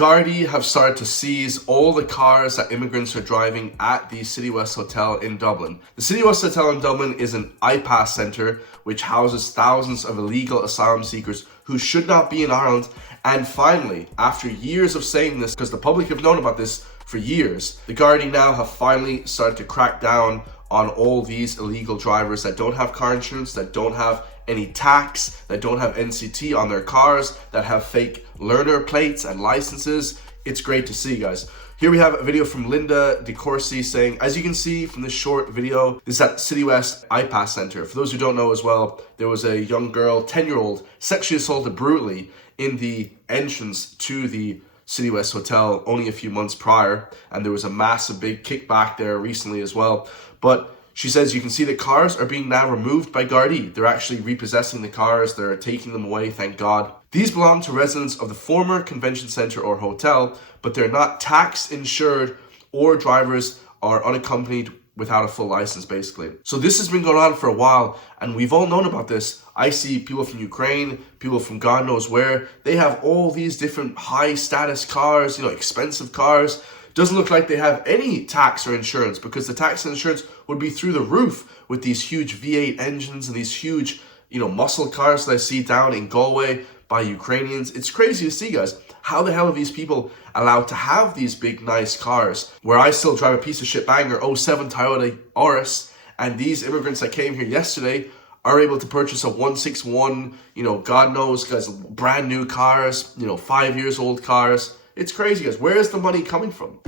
Gardaí have started to seize all the cars that immigrants are driving at the Citywest Hotel in Dublin. The Citywest Hotel in Dublin is an IPAS centre which houses thousands of illegal asylum seekers who should not be in Ireland. And finally, after years of saying this, because the public have known about this for years, the Gardaí now have finally started to crack down on all these illegal drivers that don't have car insurance, that don't have any tax, that don't have NCT on their cars, that have fake learner plates and licenses. It's great to see, guys. Here we have a video from Linda DeCourcy saying, as you can see from this short video, this is at Citywest IPAS Centre. For those who don't know as well, there was a young girl, 10-year-old, sexually assaulted brutally in the entrance to the Citywest Hotel only a few months prior, and there was a massive big kickback there recently as well. But she says you can see that cars are being now removed by Gardaí. They're actually repossessing the cars. They're taking them away, thank God. These belong to residents of the former convention center or hotel, but they're not tax insured or drivers are unaccompanied without a full license, basically. So this has been going on for a while, and we've all known about this. I see people from Ukraine, people from God knows where. They have all these different high status cars, expensive cars. Doesn't look like they have any tax or insurance, because the tax and insurance would be through the roof with these huge V8 engines and these huge, muscle cars that I see down in Galway by Ukrainians. It's crazy to see, guys. How the hell are these people allowed to have these big, nice cars, where I still drive a piece of shit banger 07 Toyota Auris, and these immigrants that came here yesterday are able to purchase a 161, God knows, guys, brand new cars, 5 years old cars. It's crazy, guys. Where is the money coming from?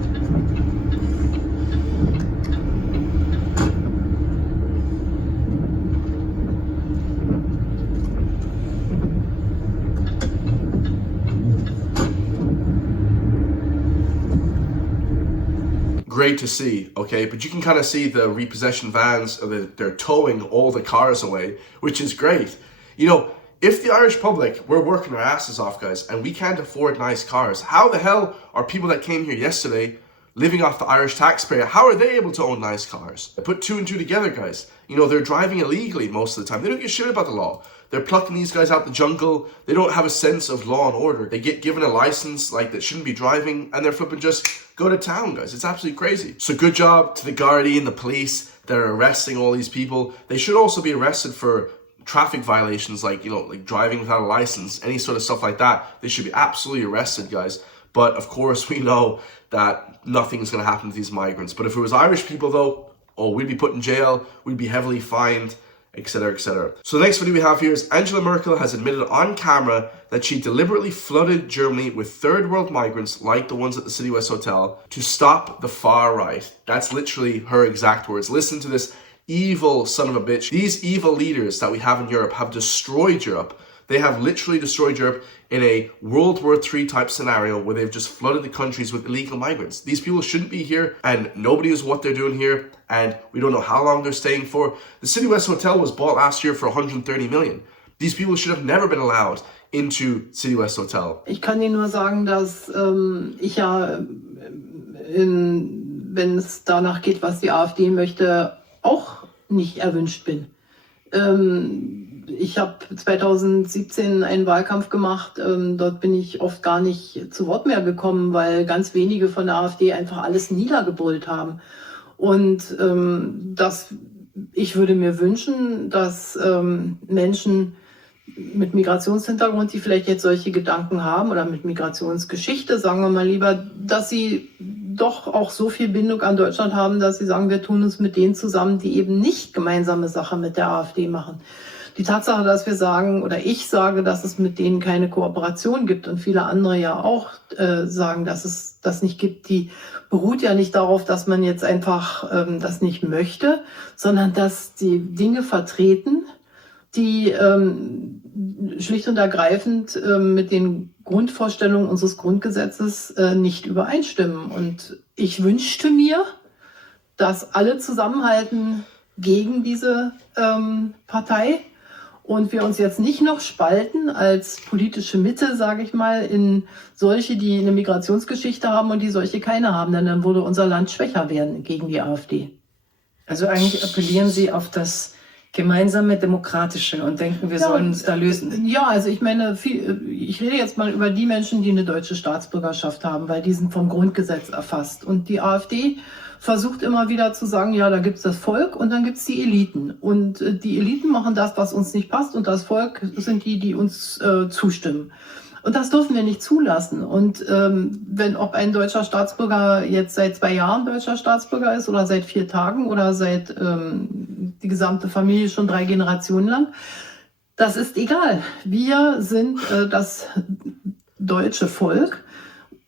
Great to see, okay? But you can kind of see the repossession vans, they're towing all the cars away, which is great. If the Irish public, we're working our asses off, guys, and we can't afford nice cars, how the hell are people that came here yesterday living off the Irish taxpayer, how are they able to own nice cars? Put two and two together, guys. They're driving illegally most of the time. They don't give a shit about the law. They're plucking these guys out the jungle. They don't have a sense of law and order. They get given a license that shouldn't be driving, and they're flipping just go to town, guys. It's absolutely crazy. So good job to the Gardaí and the police that are arresting all these people. They should also be arrested for traffic violations, like driving without a license, any sort of stuff like that. They should be absolutely arrested, guys. But of course, we know that nothing is going to happen to these migrants. But if it was Irish people, though, we'd be put in jail, we'd be heavily fined, etc., etc. So the next video we have here is Angela Merkel has admitted on camera that she deliberately flooded Germany with third world migrants like the ones at the Citywest Hotel to stop the far right. That's literally her exact words. Listen to this evil son of a bitch. These evil leaders that we have in Europe have destroyed Europe. They have literally destroyed Europe in a World War III type scenario where they've just flooded the countries with illegal migrants. These people shouldn't be here, and nobody knows what they're doing here, and we don't know how long they're staying for. The Citywest Hotel was bought last year for 130 million. These people should have never been allowed into Citywest Hotel. Ich kann Ihnen nur sagen, dass ich ja, wenn es danach geht, was die AfD möchte, auch nicht erwünscht bin. Ich habe 2017 einen Wahlkampf gemacht, dort bin ich oft gar nicht zu Wort mehr gekommen, weil ganz wenige von der AfD einfach alles niedergebrüllt haben. Und ich würde mir wünschen, dass Menschen mit Migrationshintergrund, die vielleicht jetzt solche Gedanken haben oder mit Migrationsgeschichte, sagen wir mal lieber, dass sie doch auch so viel Bindung an Deutschland haben, dass sie sagen, wir tun uns mit denen zusammen, die eben nicht gemeinsame Sache mit der AfD machen. Die Tatsache, dass wir sagen, oder ich sage, dass es mit denen keine Kooperation gibt und viele andere ja auch sagen, dass es das nicht gibt, die beruht ja nicht darauf, dass man jetzt einfach das nicht möchte, sondern dass die Dinge vertreten, die schlicht und ergreifend mit den Grundvorstellungen unseres Grundgesetzes nicht übereinstimmen. Und ich wünschte mir, dass alle zusammenhalten gegen diese Partei und wir uns jetzt nicht noch spalten als politische Mitte, sage ich mal, in solche, die eine Migrationsgeschichte haben und die solche keine haben, denn dann würde unser Land schwächer werden gegen die AfD. Also eigentlich appellieren Sie auf das gemeinsame demokratische und denken, wir sollen uns da lösen. Ja, also ich meine, ich rede jetzt mal über die Menschen, die eine deutsche Staatsbürgerschaft haben, weil die sind vom Grundgesetz erfasst. Und die AfD versucht immer wieder zu sagen, ja, da gibt's das Volk und dann gibt's die Eliten. Und die Eliten machen das, was uns nicht passt, und das Volk sind die, die uns zustimmen. Und das dürfen wir nicht zulassen. Und ob ein deutscher Staatsbürger jetzt seit 2 Jahren deutscher Staatsbürger ist oder seit 4 Tagen oder seit die gesamte Familie schon 3 Generationen lang, das ist egal. Wir sind das deutsche Volk.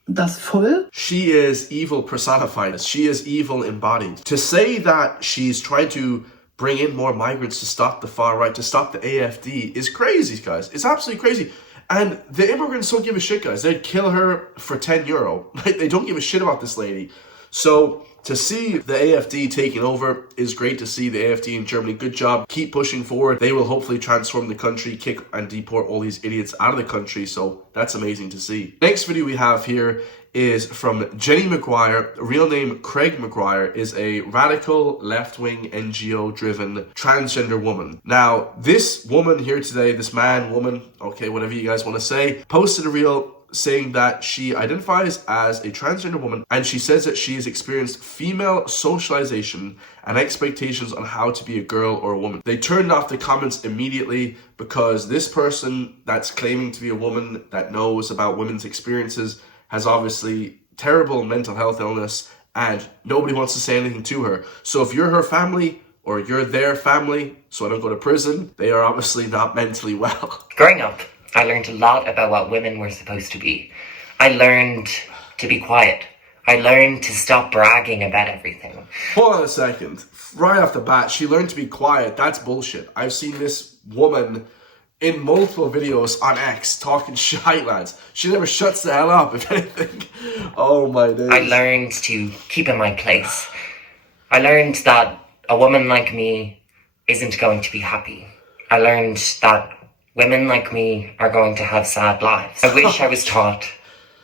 Das Volk. She is evil personified. She is evil embodied. To say that she's trying to bring in more migrants to stop the far right, to stop the AfD, is crazy, guys. It's absolutely crazy. And the immigrants don't give a shit, guys. They'd kill her for €10. They don't give a shit about this lady. So to see the AfD taking over is great to see. The AfD in Germany, good job. Keep pushing forward. They will hopefully transform the country, kick and deport all these idiots out of the country. So that's amazing to see. Next video we have here is from Jenny McGuire. Real name Craig McGuire, is a radical left-wing NGO-driven transgender woman. Now, this woman here today, this man, woman, okay, whatever you guys want to say, posted a reel saying that she identifies as a transgender woman, and she says that she has experienced female socialization and expectations on how to be a girl or a woman. They turned off the comments immediately because this person that's claiming to be a woman that knows about women's experiences has obviously terrible mental health illness, and nobody wants to say anything to her. So if you're her family or you're their family, so I don't go to prison, they are obviously not mentally well. Growing up, I learned a lot about what women were supposed to be. I learned to be quiet. I learned to stop bragging about everything. Hold on a second. Right off the bat, she learned to be quiet. That's bullshit. I've seen this woman in multiple videos on X talking shite, lads. She never shuts the hell up, if anything. Oh my days. I learned to keep in my place. I learned that a woman like me isn't going to be happy. I learned that women like me are going to have sad lives. I wish I was taught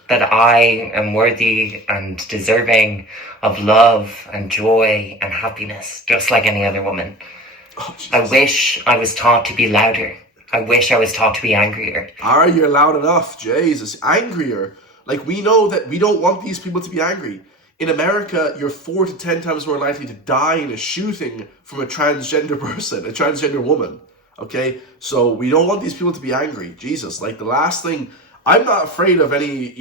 that I am worthy and deserving of love and joy and happiness, just like any other woman. I wish I was taught to be louder. I wish I was taught to be angrier. Are you loud enough? Jesus, angrier. Like, we know that we don't want these people to be angry. In America, you're 4 to 10 times more likely to die in a shooting from a transgender person, a transgender woman. Okay? So we don't want these people to be angry. Jesus, like the last thing, I'm not afraid of any,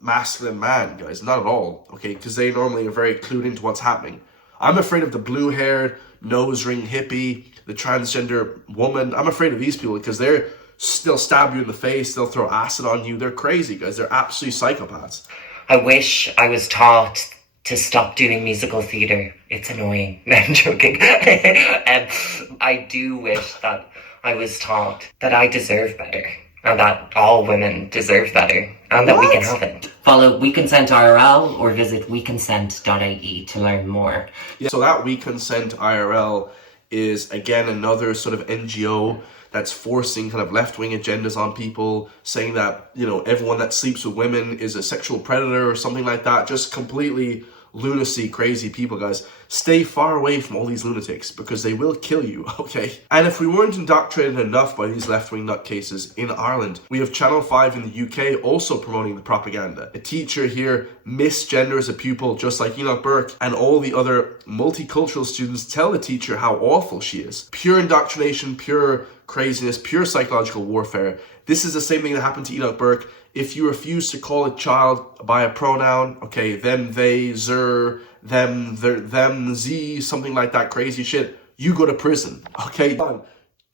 masculine man, guys. Not at all. Okay? Because they normally are very clued into what's happening. I'm afraid of the blue-haired, nose ring hippie, the transgender woman. I'm afraid of these people because they'll stab you in the face. They'll throw acid on you. They're crazy, guys. They're absolutely psychopaths. I wish I was taught to stop doing musical theatre. It's annoying. No, I'm joking. I do wish that I was taught that I deserve better, and that all women deserve better, and that we can have it. Follow We Consent IRL or visit weconsent.ie to learn more. Yeah, so that We Consent IRL is, again, another sort of NGO that's forcing kind of left-wing agendas on people, saying that, everyone that sleeps with women is a sexual predator or something like that. Just completely lunacy, crazy people, guys. Stay far away from all these lunatics because they will kill you, okay? And if we weren't indoctrinated enough by these left-wing nutcases in Ireland, we have Channel 5 in the UK also promoting the propaganda. A teacher here misgenders a pupil just like Enoch Burke, and all the other multicultural students tell the teacher how awful she is. Pure indoctrination, pure craziness, pure psychological warfare. This is the same thing that happened to Enoch Burke. If you refuse to call a child by a pronoun, okay, them, they, zer, them, them, z, something like that crazy shit, you go to prison, okay?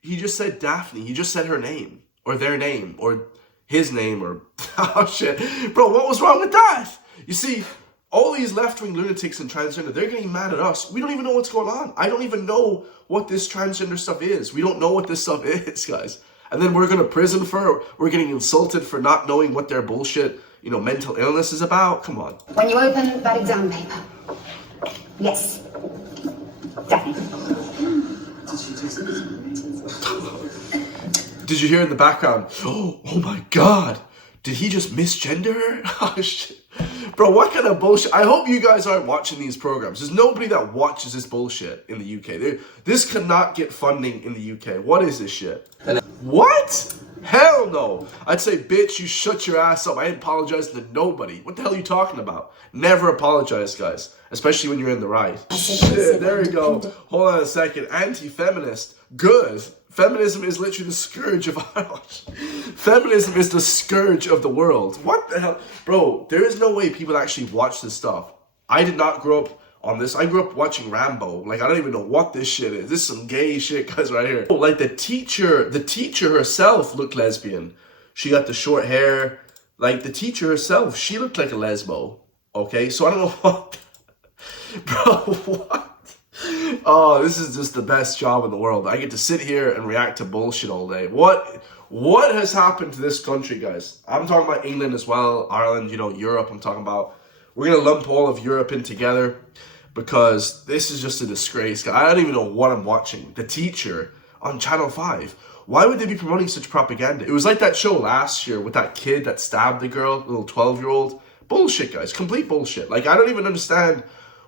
He just said Daphne. He just said her name, or their name, or his name, or oh shit. Bro, what was wrong with that? You see, all these left-wing lunatics and transgender, they're getting mad at us. We don't even know what's going on. I don't even know what this transgender stuff is. We don't know what this stuff is, guys. And then we're going to prison we're getting insulted for not knowing what their bullshit, mental illness is about. Come on. When you open that exam paper. Yes. Definitely. Did you hear in the background? Oh my God. Did he just misgender her? Oh shit. Bro, what kind of bullshit? I hope you guys aren't watching these programs. There's nobody that watches this bullshit in the UK. This cannot get funding in the UK. What is this shit? What? Hell no. I'd say, bitch, you shut your ass up. I ain't apologizing to nobody. What the hell are you talking about? Never apologize, guys. Especially when you're in the right. Shit, there we go. Hold on a second. Anti-feminist. Good. Feminism is literally the scourge of feminism is the scourge of the world. What the hell? Bro, there is no way people actually watch this stuff. I did not grow up on this. I grew up watching Rambo. Like, I don't even know what this shit is. This is some gay shit, guys, right here. Like, the teacher herself looked lesbian. She got the short hair. Like, the teacher herself, she looked like a lesbo. Okay? So I don't know what... Bro, what? Oh, this is just the best job in the world. I get to sit here and react to bullshit all day. What has happened to this country, guys? I'm talking about England as well, Ireland, you know, Europe. I'm talking about, we're going to lump all of Europe in together because this is just a disgrace. I don't even know what I'm watching. The Teacher on Channel 5. Why would they be promoting such propaganda? It was like that show last year with that kid that stabbed the girl, little 12-year-old. Bullshit, guys. Complete bullshit. Like, I don't even understand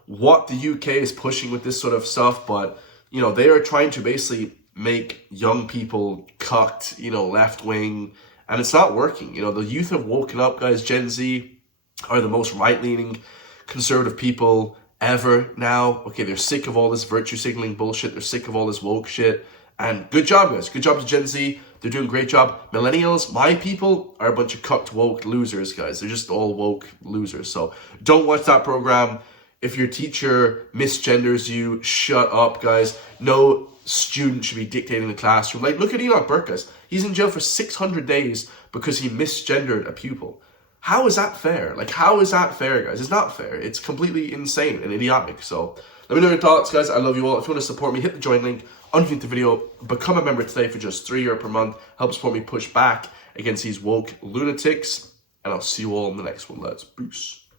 what the UK is pushing with this sort of stuff, but, you know, they are trying to basically make young people cucked, you know, left wing, and it's not working. You know, the youth have woken up, guys. Gen Z are the most right-leaning conservative people ever now. Okay, they're sick of all this virtue signaling bullshit. They're sick of all this woke shit. And good job, guys. Good job to Gen Z. They're doing a great job. Millennials, my people, are a bunch of cucked woke losers, guys. They're just all woke losers. So don't watch that program. If your teacher misgenders you, shut up, guys. No student should be dictating the classroom. Like, look at Enoch Burke, guys. He's in jail for 600 days because he misgendered a pupil. How is that fair? Like, how is that fair, guys? It's not fair. It's completely insane and idiotic. So let me know your thoughts, guys. I love you all. If you want to support me, hit the join link underneath the video. Become a member today for just €3 per month. Help support me push back against these woke lunatics. And I'll see you all in the next one, lads. Peace.